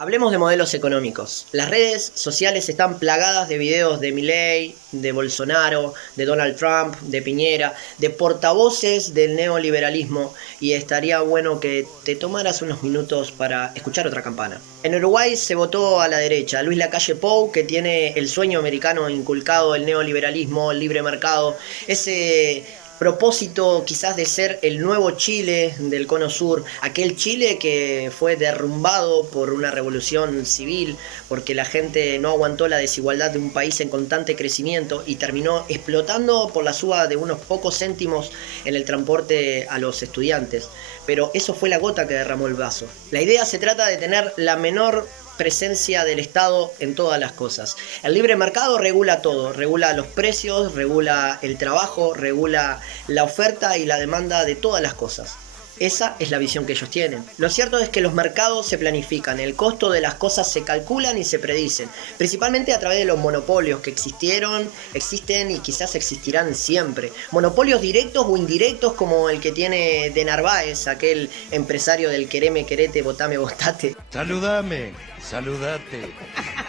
Hablemos de modelos económicos. Las redes sociales están plagadas de videos de Milei, de Bolsonaro, de Donald Trump, de Piñera, de portavoces del neoliberalismo, y estaría bueno que te tomaras unos minutos para escuchar otra campana. En Uruguay se votó a la derecha, Luis Lacalle Pou, que tiene el sueño americano inculcado, el neoliberalismo, el libre mercado, ese propósito quizás de ser el nuevo Chile del Cono Sur, aquel Chile que fue derrumbado por una revolución civil, porque la gente no aguantó la desigualdad de un país en constante crecimiento y terminó explotando por la suba de unos pocos céntimos en el transporte a los estudiantes. Pero eso fue la gota que derramó el vaso. La idea se trata de tener la menor presencia del Estado en todas las cosas. El libre mercado regula todo, regula los precios, regula el trabajo, regula la oferta y la demanda de todas las cosas. Esa es la visión que ellos tienen. Lo cierto es que los mercados se planifican, el costo de las cosas se calculan y se predicen, principalmente a través de los monopolios que existieron, existen y quizás existirán siempre. Monopolios directos o indirectos como el que tiene de Narváez, aquel empresario del quereme, querete, votame, votate. Saludame, saludate,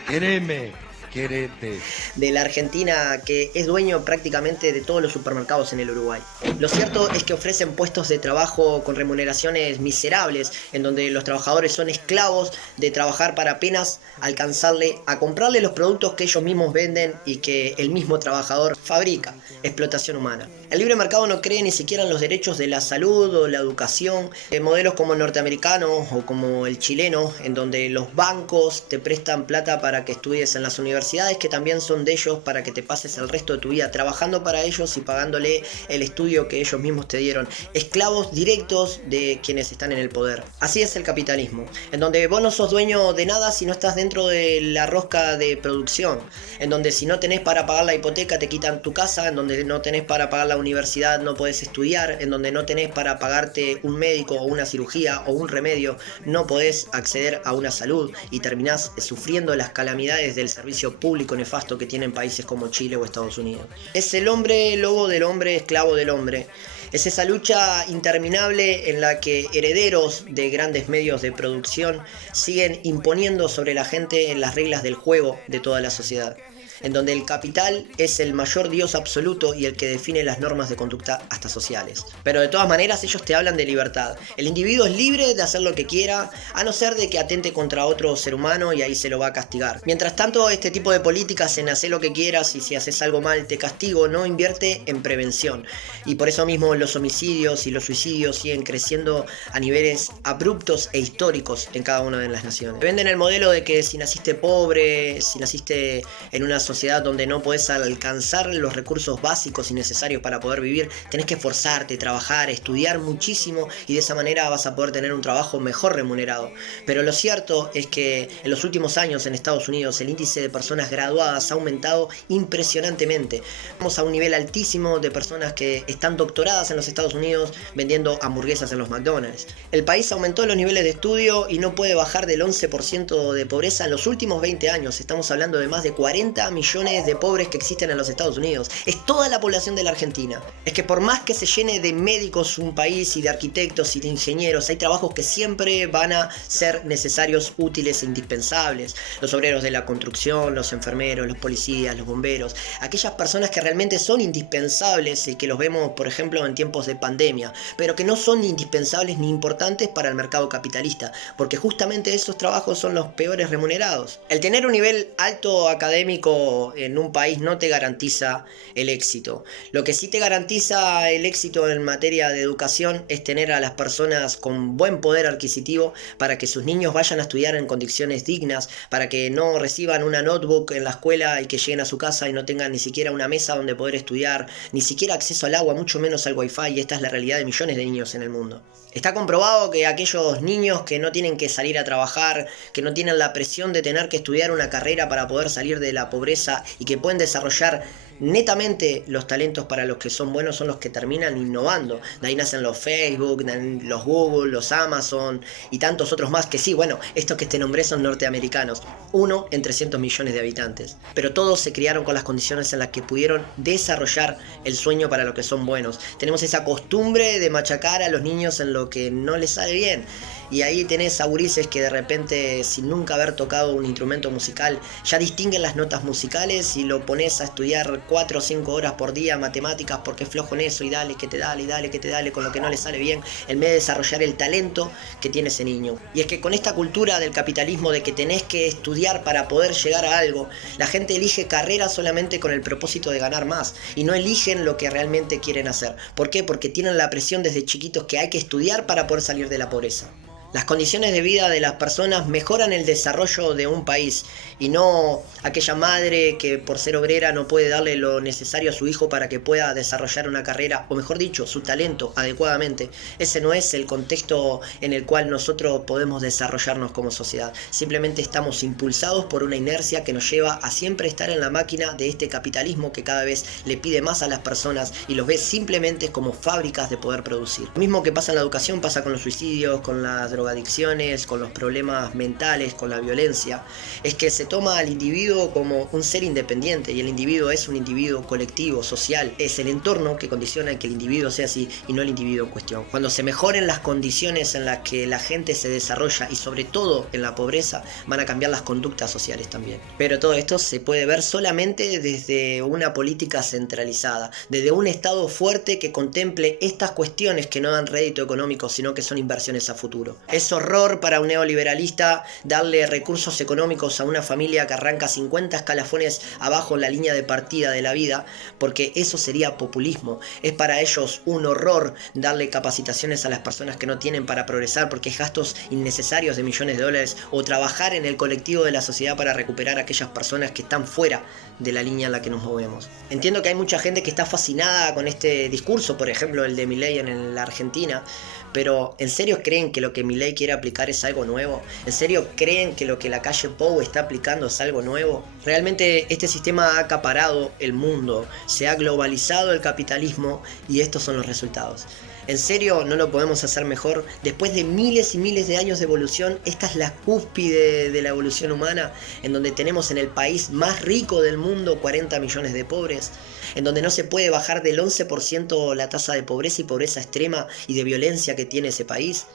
quereme, querete. De la Argentina, que es dueño prácticamente de todos los supermercados en el Uruguay. Lo cierto es que ofrecen puestos de trabajo con remuneraciones miserables, en donde los trabajadores son esclavos de trabajar para apenas alcanzarle a comprarle los productos que ellos mismos venden y que el mismo trabajador fabrica. Explotación humana. El libre mercado no cree ni siquiera en los derechos de la salud o la educación. Modelos como el norteamericano o como el chileno, en donde los bancos te prestan plata para que estudies en las universidades que también son de ellos, para que te pases el resto de tu vida trabajando para ellos y pagándole el estudio que ellos mismos te dieron. Esclavos directos de quienes están en el poder. Así es el capitalismo, en donde vos no sos dueño de nada si no estás dentro de la rosca de producción, en donde si no tenés para pagar la hipoteca te quitan tu casa, en donde no tenés para pagar la universidad no podés estudiar, en donde no tenés para pagarte un médico o una cirugía o un remedio no podés acceder a una salud y terminás sufriendo las calamidades del servicio público nefasto que tienen países como Chile o Estados Unidos. Es el hombre lobo del hombre, esclavo del hombre. Es esa lucha interminable en la que herederos de grandes medios de producción siguen imponiendo sobre la gente las reglas del juego de toda la sociedad, en donde el capital es el mayor dios absoluto y el que define las normas de conducta hasta sociales. Pero de todas maneras ellos te hablan de libertad. El individuo es libre de hacer lo que quiera, a no ser de que atente contra otro ser humano y ahí se lo va a castigar. Mientras tanto, este tipo de políticas en hacer lo que quieras y si haces algo mal te castigo no invierte en prevención. Y por eso mismo los homicidios y los suicidios siguen creciendo a niveles abruptos e históricos en cada una de las naciones. Venden el modelo de que si naciste pobre, si naciste en una sociedad donde no podés alcanzar los recursos básicos y necesarios para poder vivir, tenés que esforzarte, trabajar, estudiar muchísimo y de esa manera vas a poder tener un trabajo mejor remunerado. Pero lo cierto es que en los últimos años en Estados Unidos el índice de personas graduadas ha aumentado impresionantemente. Vamos a un nivel altísimo de personas que están doctoradas en los Estados Unidos vendiendo hamburguesas en los McDonald's. El país aumentó los niveles de estudio y no puede bajar del 11% de pobreza en los últimos 20 años. Estamos hablando de más de 40 millones de pobres que existen en los Estados Unidos. Es toda la población de la Argentina. Es que por más que se llene de médicos un país y de arquitectos y de ingenieros, hay trabajos que siempre van a ser necesarios, útiles e indispensables. Los obreros de la construcción, los enfermeros, los policías, los bomberos, aquellas personas que realmente son indispensables y que los vemos, por ejemplo, en tiempos de pandemia, pero que no son indispensables ni importantes para el mercado capitalista, porque justamente esos trabajos son los peores remunerados. El tener un nivel alto académico en un país no te garantiza el éxito. Lo que sí te garantiza el éxito en materia de educación es tener a las personas con buen poder adquisitivo para que sus niños vayan a estudiar en condiciones dignas, para que no reciban una notebook en la escuela y que lleguen a su casa y no tengan ni siquiera una mesa donde poder estudiar, ni siquiera acceso al agua, mucho menos al wifi, y esta es la realidad de millones de niños en el mundo. Está comprobado que aquellos niños que no tienen que salir a trabajar, que no tienen la presión de tener que estudiar una carrera para poder salir de la pobreza y que pueden desarrollar netamente los talentos para los que son buenos son los que terminan innovando. De ahí nacen los Facebook, los Google, los Amazon y tantos otros más que sí, bueno, estos que te nombré son norteamericanos, 1 en 300 millones de habitantes. Pero todos se criaron con las condiciones en las que pudieron desarrollar el sueño para lo que son buenos. Tenemos esa costumbre de machacar a los niños en lo que no les sale bien. Y ahí tenés a gurises que de repente, sin nunca haber tocado un instrumento musical, ya distinguen las notas musicales y lo pones a estudiar 4 o 5 horas por día matemáticas porque es flojo en eso y dale, que te dale con lo que no le sale bien, en vez de desarrollar el talento que tiene ese niño. Y es que con esta cultura del capitalismo de que tenés que estudiar para poder llegar a algo, la gente elige carreras solamente con el propósito de ganar más y no eligen lo que realmente quieren hacer. ¿Por qué? Porque tienen la presión desde chiquitos que hay que estudiar para poder salir de la pobreza. Las condiciones de vida de las personas mejoran el desarrollo de un país y no aquella madre que por ser obrera no puede darle lo necesario a su hijo para que pueda desarrollar una carrera, o mejor dicho, su talento adecuadamente. Ese no es el contexto en el cual nosotros podemos desarrollarnos como sociedad. Simplemente estamos impulsados por una inercia que nos lleva a siempre estar en la máquina de este capitalismo que cada vez le pide más a las personas y los ve simplemente como fábricas de poder producir. Lo mismo que pasa en la educación pasa con los suicidios, con las drogadicciones, con los problemas mentales, con la violencia. Es que se toma al individuo como un ser independiente y el individuo es un individuo colectivo, social. Es el entorno que condiciona que el individuo sea así y no el individuo en cuestión. Cuando se mejoren las condiciones en las que la gente se desarrolla y sobre todo en la pobreza, van a cambiar las conductas sociales también. Pero todo esto se puede ver solamente desde una política centralizada, desde un Estado fuerte que contemple estas cuestiones que no dan rédito económico, sino que son inversiones a futuro. Es horror para un neoliberalista darle recursos económicos a una familia que arranca 50 escalafones abajo en la línea de partida de la vida, porque eso sería populismo. Es para ellos un horror darle capacitaciones a las personas que no tienen para progresar, porque es gastos innecesarios de millones de dólares, o trabajar en el colectivo de la sociedad para recuperar a aquellas personas que están fuera de la línea en la que nos movemos. Entiendo que hay mucha gente que está fascinada con este discurso, por ejemplo el de Milei en la Argentina, pero ¿en serio creen que lo que Milei quiere aplicar es algo nuevo? ¿En serio creen que lo que la calle Pou está aplicando es algo nuevo? Realmente este sistema ha acaparado el mundo, se ha globalizado el capitalismo y estos son los resultados. ¿En serio no lo podemos hacer mejor? Después de miles y miles de años de evolución, esta es la cúspide de la evolución humana, en donde tenemos en el país más rico del mundo 40 millones de pobres, en donde no se puede bajar del 11% la tasa de pobreza y pobreza extrema y de violencia que tiene ese país,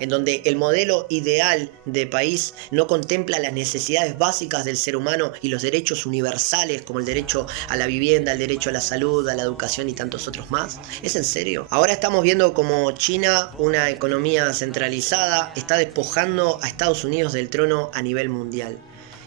en donde el modelo ideal de país no contempla las necesidades básicas del ser humano y los derechos universales como el derecho a la vivienda, el derecho a la salud, a la educación y tantos otros más. ¿Es en serio? Ahora estamos viendo como China, una economía centralizada, está despojando a Estados Unidos del trono a nivel mundial.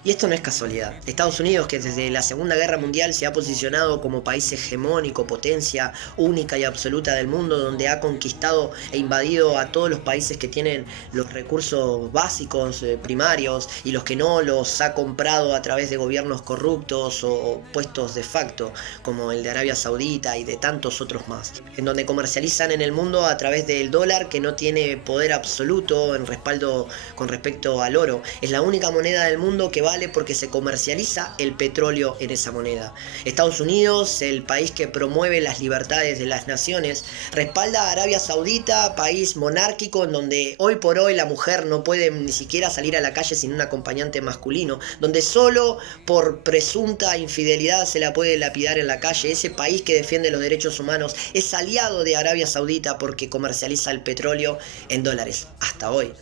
Y esto no es casualidad. Estados Unidos, que desde la Segunda Guerra Mundial se ha posicionado como país hegemónico, potencia única y absoluta del mundo, donde ha conquistado e invadido a todos los países que tienen los recursos básicos, primarios, y los que no los ha comprado a través de gobiernos corruptos o puestos de facto, como el de Arabia Saudita y de tantos otros más, en donde comercializan en el mundo a través del dólar, que no tiene poder absoluto en respaldo con respecto al oro. Es la única moneda del mundo que vale porque se comercializa el petróleo en esa moneda. Estados Unidos, el país que promueve las libertades de las naciones, respalda a Arabia Saudita, país monárquico en donde hoy por hoy la mujer no puede ni siquiera salir a la calle sin un acompañante masculino, donde solo por presunta infidelidad se la puede lapidar en la calle. Ese país que defiende los derechos humanos es aliado de Arabia Saudita porque comercializa el petróleo en dólares, hasta hoy.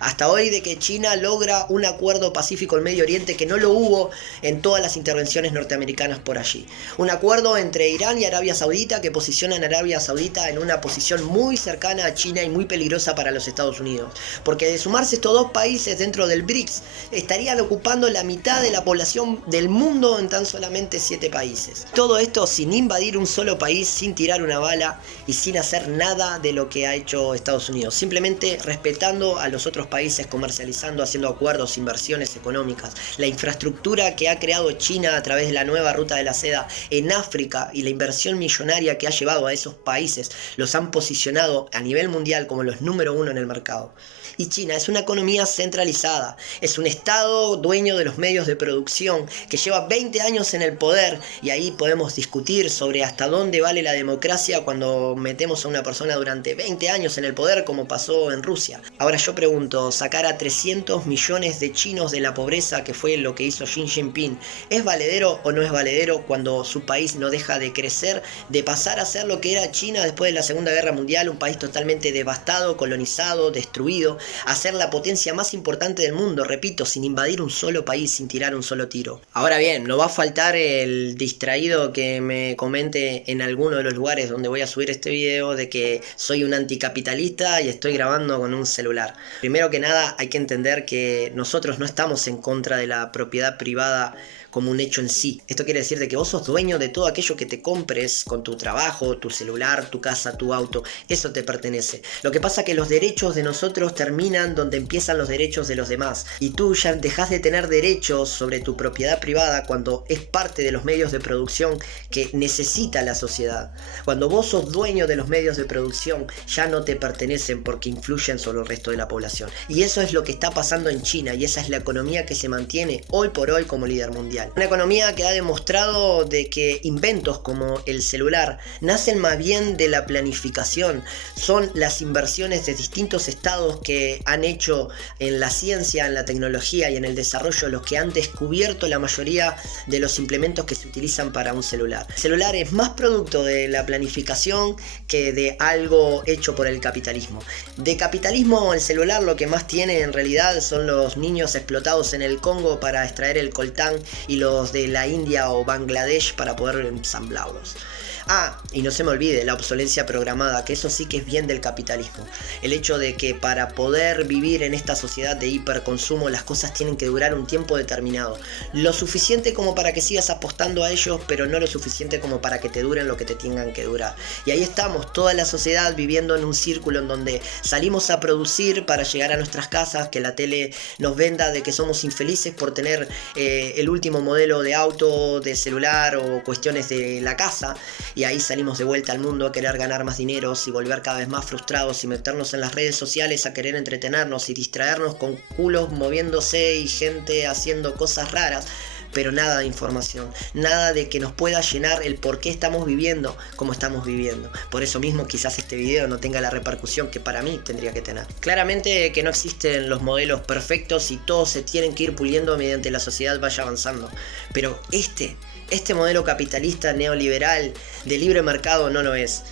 Hasta hoy, de que China logra un acuerdo pacífico en Medio Oriente que no lo hubo en todas las intervenciones norteamericanas por allí. Un acuerdo entre Irán y Arabia Saudita que posiciona a Arabia Saudita en una posición muy cercana a China y muy peligrosa para los Estados Unidos. Porque de sumarse estos dos países dentro del BRICS, estarían ocupando la mitad de la población del mundo en tan solamente 7 países. Todo esto sin invadir un solo país, sin tirar una bala y sin hacer nada de lo que ha hecho Estados Unidos. Simplemente respetando a los otros países comercializando, haciendo acuerdos, inversiones económicas. La infraestructura que ha creado China a través de la nueva ruta de la seda en África y la inversión millonaria que ha llevado a esos países los han posicionado a nivel mundial como los número uno en el mercado. Y China es una economía centralizada, es un estado dueño de los medios de producción que lleva 20 años en el poder, y ahí podemos discutir sobre hasta dónde vale la democracia cuando metemos a una persona durante 20 años en el poder, como pasó en Rusia. Ahora yo pregunto, sacar a 300 millones de chinos de la pobreza, que fue lo que hizo Xi Jinping, ¿es valedero o no es valedero cuando su país no deja de crecer, de pasar a ser lo que era China después de la Segunda Guerra Mundial, un país totalmente devastado, colonizado, destruido, a ser la potencia más importante del mundo, repito, sin invadir un solo país, sin tirar un solo tiro? Ahora bien, no va a faltar el distraído que me comente en alguno de los lugares donde voy a subir este video de que soy un anticapitalista y estoy grabando con un celular. Primero que nada, hay que entender que nosotros no estamos en contra de la propiedad privada como un hecho en sí. Esto quiere decir de que vos sos dueño de todo aquello que te compres con tu trabajo, tu celular, tu casa, tu auto. Eso te pertenece. Lo que pasa es que los derechos de nosotros terminan donde empiezan los derechos de los demás. Y tú ya dejás de tener derechos sobre tu propiedad privada cuando es parte de los medios de producción que necesita la sociedad. Cuando vos sos dueño de los medios de producción, ya no te pertenecen porque influyen sobre el resto de la población. Y eso es lo que está pasando en China, y esa es la economía que se mantiene hoy por hoy como líder mundial. Una economía que ha demostrado de que inventos como el celular nacen más bien de la planificación. Son las inversiones de distintos estados que han hecho en la ciencia, en la tecnología y en el desarrollo los que han descubierto la mayoría de los implementos que se utilizan para un celular. El celular es más producto de la planificación que de algo hecho por el capitalismo. De capitalismo, el celular lo que más tiene en realidad son los niños explotados en el Congo para extraer el coltán y los de la India o Bangladesh para poder ensamblarlos. Ah, y no se me olvide la obsolencia programada, que eso sí que es bien del capitalismo. El hecho de que para poder vivir en esta sociedad de hiperconsumo las cosas tienen que durar un tiempo determinado. Lo suficiente como para que sigas apostando a ellos, pero no lo suficiente como para que te duren lo que te tengan que durar. Y ahí estamos, toda la sociedad viviendo en un círculo en donde salimos a producir para llegar a nuestras casas, que la tele nos venda de que somos infelices por tener el último modelo de auto, de celular o cuestiones de la casa. Y ahí salimos de vuelta al mundo a querer ganar más dinero y volver cada vez más frustrados y meternos en las redes sociales a querer entretenernos y distraernos con culos moviéndose y gente haciendo cosas raras. Pero nada de información, nada de que nos pueda llenar el por qué estamos viviendo como estamos viviendo. Por eso mismo quizás este video no tenga la repercusión que para mí tendría que tener. Claramente que no existen los modelos perfectos y todos se tienen que ir puliendo mediante la sociedad vaya avanzando. Pero este modelo capitalista neoliberal de libre mercado no lo es.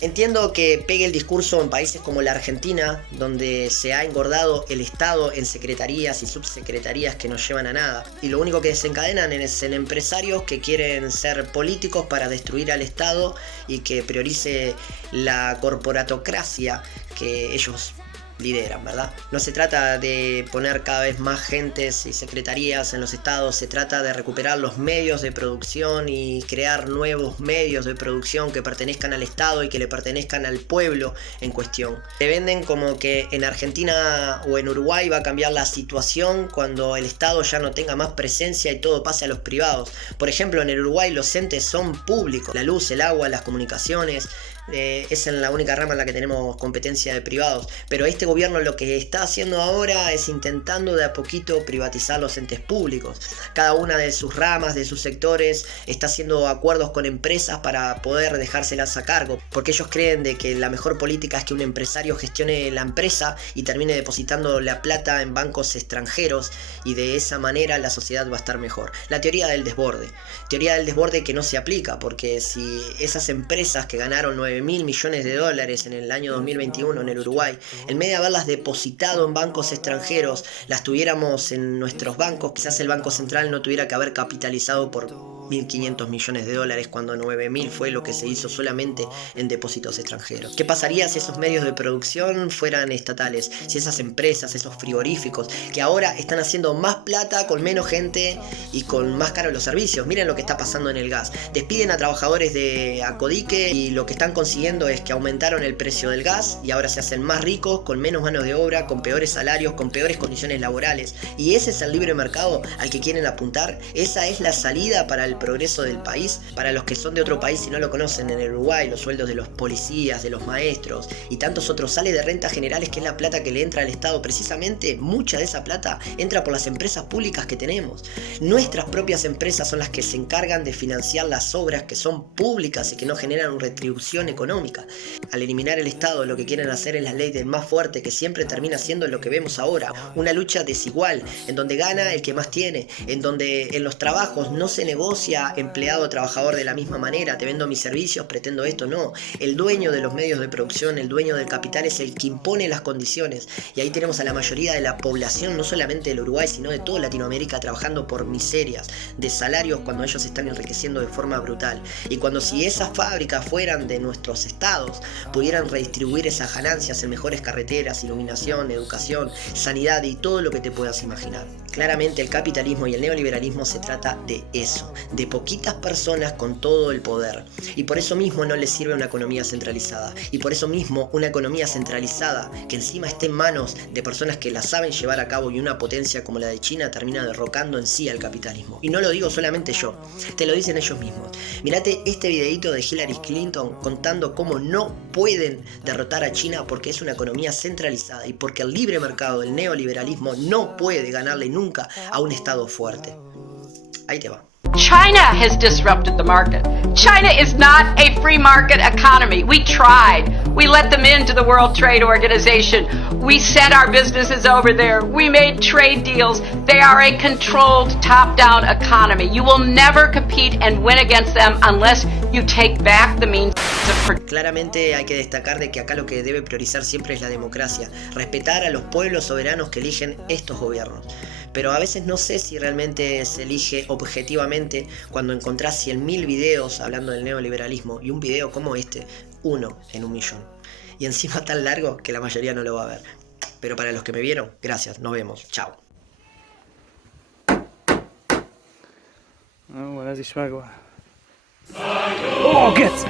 Entiendo que pegue el discurso en países como la Argentina, donde se ha engordado el Estado en secretarías y subsecretarías que no llevan a nada. Y lo único que desencadenan es en empresarios que quieren ser políticos para destruir al Estado y que priorice la corporatocracia que ellos lideran, ¿verdad? No se trata de poner cada vez más gentes y secretarías en los estados, se trata de recuperar los medios de producción y crear nuevos medios de producción que pertenezcan al Estado y que le pertenezcan al pueblo en cuestión. Se venden como que en Argentina o en Uruguay va a cambiar la situación cuando el Estado ya no tenga más presencia y todo pase a los privados. Por ejemplo, en el Uruguay los entes son públicos, la luz, el agua, las comunicaciones. Es en la única rama en la que tenemos competencia de privados, pero este gobierno lo que está haciendo ahora es intentando de a poquito privatizar los entes públicos. Cada una de sus ramas, de sus sectores, está haciendo acuerdos con empresas para poder dejárselas a cargo, porque ellos creen de que la mejor política es que un empresario gestione la empresa y termine depositando la plata en bancos extranjeros, y de esa manera la sociedad va a estar mejor. La teoría del desborde que no se aplica, porque si esas empresas que ganaron 9.000 millones de dólares en el año 2021 en el Uruguay, en vez de haberlas depositado en bancos extranjeros, las tuviéramos en nuestros bancos, quizás el Banco Central no tuviera que haber capitalizado por 1.500 millones de dólares cuando 9.000 fue lo que se hizo solamente en depósitos extranjeros. ¿Qué pasaría si esos medios de producción fueran estatales? Si esas empresas, esos frigoríficos, que ahora están haciendo más plata con menos gente y con más caros los servicios. Miren lo que está pasando en el gas. Despiden a trabajadores de Acodique y lo que están consiguiendo es que aumentaron el precio del gas y ahora se hacen más ricos, con menos mano de obra, con peores salarios, con peores condiciones laborales. Y ese es el libre mercado al que quieren apuntar. Esa es la salida para el progreso del país. Para los que son de otro país y no lo conocen, en el Uruguay los sueldos de los policías, de los maestros y tantos otros sale de rentas generales, que es la plata que le entra al Estado. Precisamente mucha de esa plata entra por las empresas públicas que tenemos. Nuestras propias empresas son las que se encargan de financiar las obras que son públicas y que no generan retribución económica. Al eliminar el Estado, lo que quieren hacer es la ley del más fuerte, que siempre termina siendo lo que vemos ahora, una lucha desigual, en donde gana el que más tiene, en donde en los trabajos no se negocia empleado-trabajador de la misma manera, te vendo mis servicios, pretendo esto, no. El dueño de los medios de producción, el dueño del capital es el que impone las condiciones, y ahí tenemos a la mayoría de la población, no solamente del Uruguay, sino de toda Latinoamérica, trabajando por miserias de salarios cuando ellos se están enriqueciendo de forma brutal. Y cuando si esas fábricas fueran de nuestros estados, pudieran redistribuir esas ganancias en mejores carreteras, iluminación, educación, sanidad y todo lo que te puedas imaginar. Claramente el capitalismo y el neoliberalismo se trata de eso, de poquitas personas con todo el poder. Y por eso mismo no les sirve una economía centralizada. Y por eso mismo una economía centralizada que encima esté en manos de personas que la saben llevar a cabo, y una potencia como la de China termina derrocando en sí al capitalismo. Y no lo digo solamente yo, te lo dicen ellos mismos. Mirate este videito de Hillary Clinton contando cómo no pueden derrotar a China porque es una economía centralizada y porque el libre mercado, el neoliberalismo, no puede ganarle nunca a un estado fuerte. Ahí te va. China has disrupted the market. China is not a free market economy. We tried. We let them into the World Trade Organization. We sent our businesses over there. We made trade deals. They are a controlled, top-down economy. You will never compete and win against them unless you take back the means of... Claramente hay que destacar de que acá lo que debe priorizar siempre es la democracia, respetar a los pueblos soberanos que eligen estos gobiernos. Pero a veces no sé si realmente se elige objetivamente cuando encontrás 100.000 videos hablando del neoliberalismo y un video como este, 1 en 1.000.000. Y encima tan largo que la mayoría no lo va a ver. Pero para los que me vieron, gracias, nos vemos, chao. Oh, geht's.